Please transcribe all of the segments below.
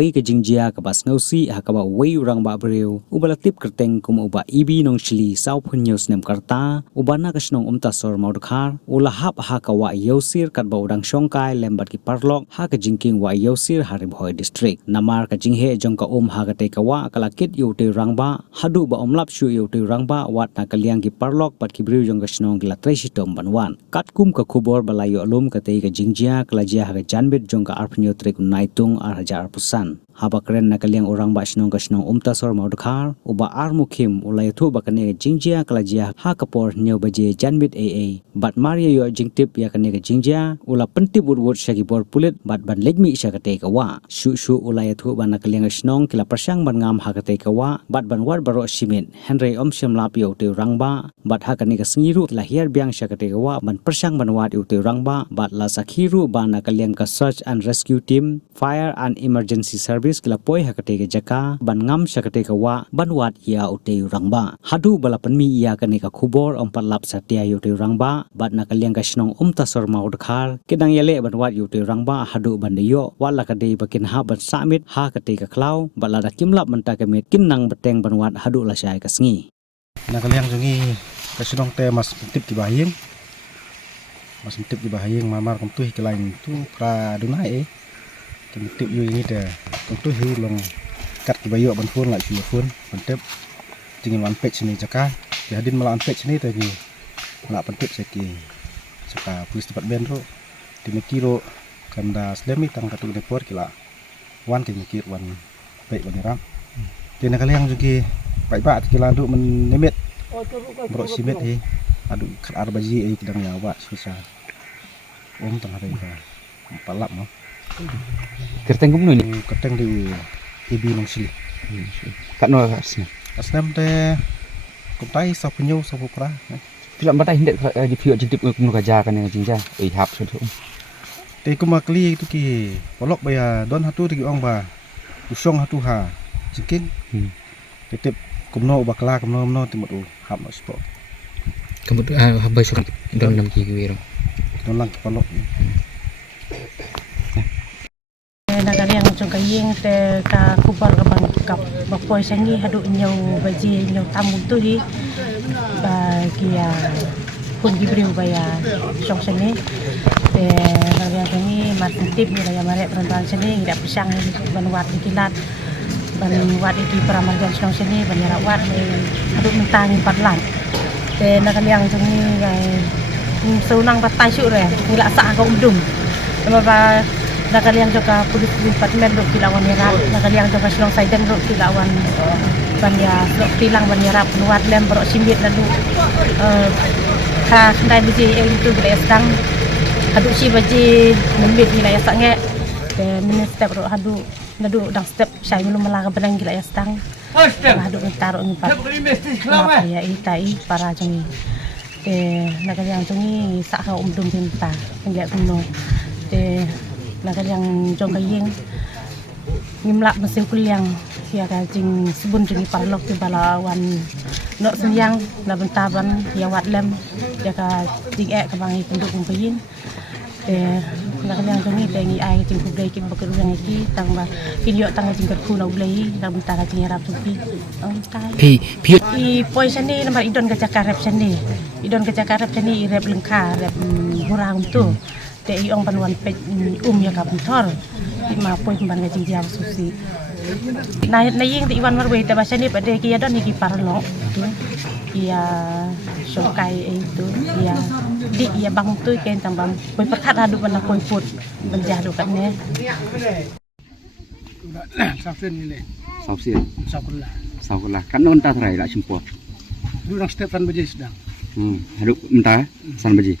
wei ke jingjia ka bas ngausi ha ka ba wei urang ba breu ubala tip kerteng kum uba ibi nong chili sau phun news nem karta ubana ka snong umta sor maudkhar ula hap ha ka wa yosir kat ba udang shongkai lembat ki parlok ha ka jingking wa yosir haribhoi district namar ka jinghe jong ka ha ka te ka wa kala kit yu te rangba hadu ba omlap shu yu te rangba wat na kaliang ki parlok pat ki breu jong ka snong la tresitom banwan kat kum ka khubor balayo alum ka te ka jingjia kala jia ha ka janbit jong ka arpnyo trek naitung ar hajar pusan haba keren na kaliang orang ba snong ka snong umta sor maudkhar uba ar mukhim ulai thu ba kane jingjia kala jia ha kapor nyo baje janbit aa bat maria yo jingtip ya kane ka jingjia ula pentip wud shagi bor pulit bat ban legmi sha ka te ka wa shu ulai thu ba na kaliang snong kila persang ban ngam ha ka te ka wa bat ban war baro simen henry omsem lap yo te rangba bat ha kane ka singiru la hiar biang sha ka te ka wa ban persang ban wat yo te rangba bat la sakhiru ba na kaliang ka search and rescue team fire and emergency service kila poi hakate ke jaka ban ngam sakate ka wa ban wat ya ute rangba hadu balapan mi ya kane ka khubor ompat lap satya ute rangba bat na kaliang ka snong umta sor maudkhar kedang yale ban wat ute rangba hadu ban yo wala kade bakin ha ban samit ha kate ka klau bala da kimlap menta ka met kinang beteng ban wat hadu la syai ka sngi na kaliang jungi ka snong te mas tip ki bahing mas tip ki bahing mamar kum tu kelain tu pra dunai tip yu ini dah untuk hilong kat kebayu ban pun lah cuma pun pentep tinggal one page ni cakap jadi malah one page ni tadi malah pentep seki cakap polis tempat benro di mikiro kanda selemi tang katu nepor kila one di mikir one baik one ram jadi kali yang juga baik kila duk menemet brok simet adu kat arbaji kedang nyawa susah tengah hari palap mah kerteng kum ni kerteng di ibi nong sili kat no asnam te kumpai sa punyo sa pupra tidak batai hendak di view jintip kum kaja kan jinja hap so te kumakli itu ki polok baya don hatu di ong ba usong hatu ha jikin tetep kumno bakla kumno timut hap no spot kemut habis don ki wiro don lang polok kali yang cung kaying te ka kupar ka bang kap bapoi sangi hadu nyau baji nyau tamu tu hi bagi ya pun gibriu baya song seni te kali yang kami matip ni ya mare perantan seni ndak pisang banwat dikilat banwat iki peramargan song seni banyarawat hadu mentang 4 lan te kali yang jungi sunang batai syuk re ngila sa ka umdum ba nakaliang juga pulis departemen ro kilawan merah nakaliang juga silong saiden ro kilawan banya ro kilang banyara penuat lem bro simbit lalu ka kendai biji itu gede sedang hadu si baji membit gila ya sange de step ro hadu nadu dang step sai belum melaga benang gila ya sedang hadu taruh ni pak ya itai para jongi nakaliang jongi sak ka umdum pinta enggak kuno nakal yang jong kaying ngimlak mesin kuliang ya ka jing sebun jing parlok ti balawan nok senyang la bentaban ya wat lem ya ka jing ka bangi penduk kumpeyin nakal yang jong ni tengi ai jing kublai ki bakar yang iki tang ba video tang jing ku na ulai la bentara jing rap supi pi i poison ni lambat idon ka cakarep seni idon ka cakarep seni rep lengka rep hurang tu te iong panwan pej ya kapuntor ma poi ban ngajing dia susi na ying ti iwan marwe te basani pade ki adon iki parlo iya sokai itu iya di iya bang tu ken tambam poi perkat hadu ban poi put menjadu kan ne safin ni safin sakulah kan non ta thrai la chimpot du nang step san baji sedang hadu menta san baji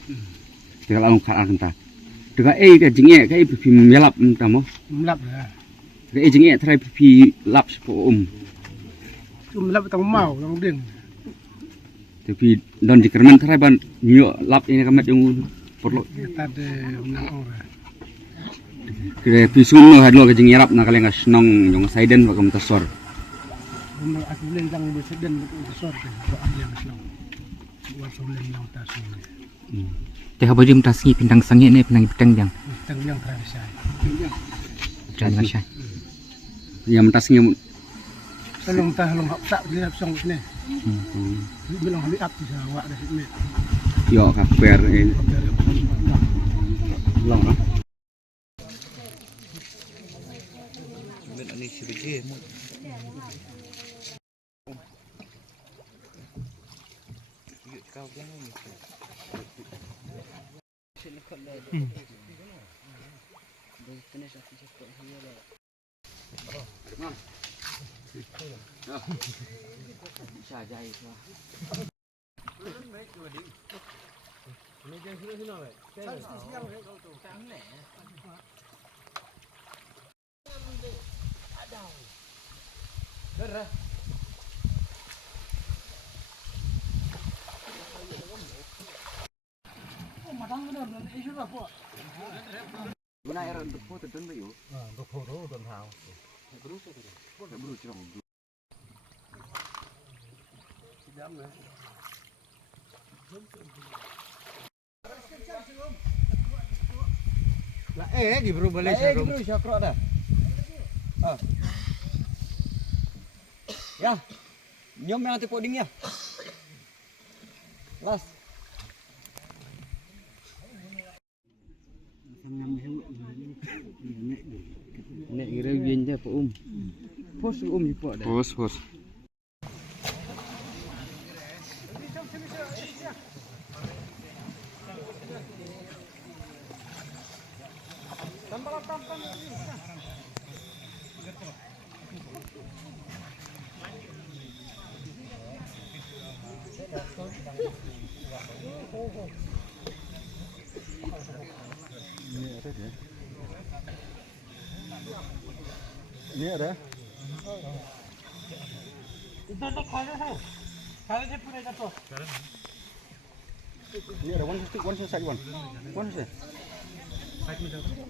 tinggal alung khat anta dengan ke jingye ke pi melap entamo melap lah ke jingye try pi lap po melap tang mau yang ding tapi don dikerman try ban nyo lap ini kamet yung perlu tade nang ora ke pi suno hadlo ke jingye lap nakale nga snong yung saiden wa kam tasor aku lendang beseden tasor ke dia snong buat solen yang tasor te habari mtasi pindang sange ne pinang pitang yang tradisi tradisi yang mentasnya Belum tah long hap sak dia song sini. Belum habis up di Sarawak dah sini. yo kaper ini long ah Di bro balik syakro dah. ya nyom yang tipe ding ya las nek kira biyen je pak pos ni pak dah pos Ini ada. Ini ada one stick, one side one. One side. Ini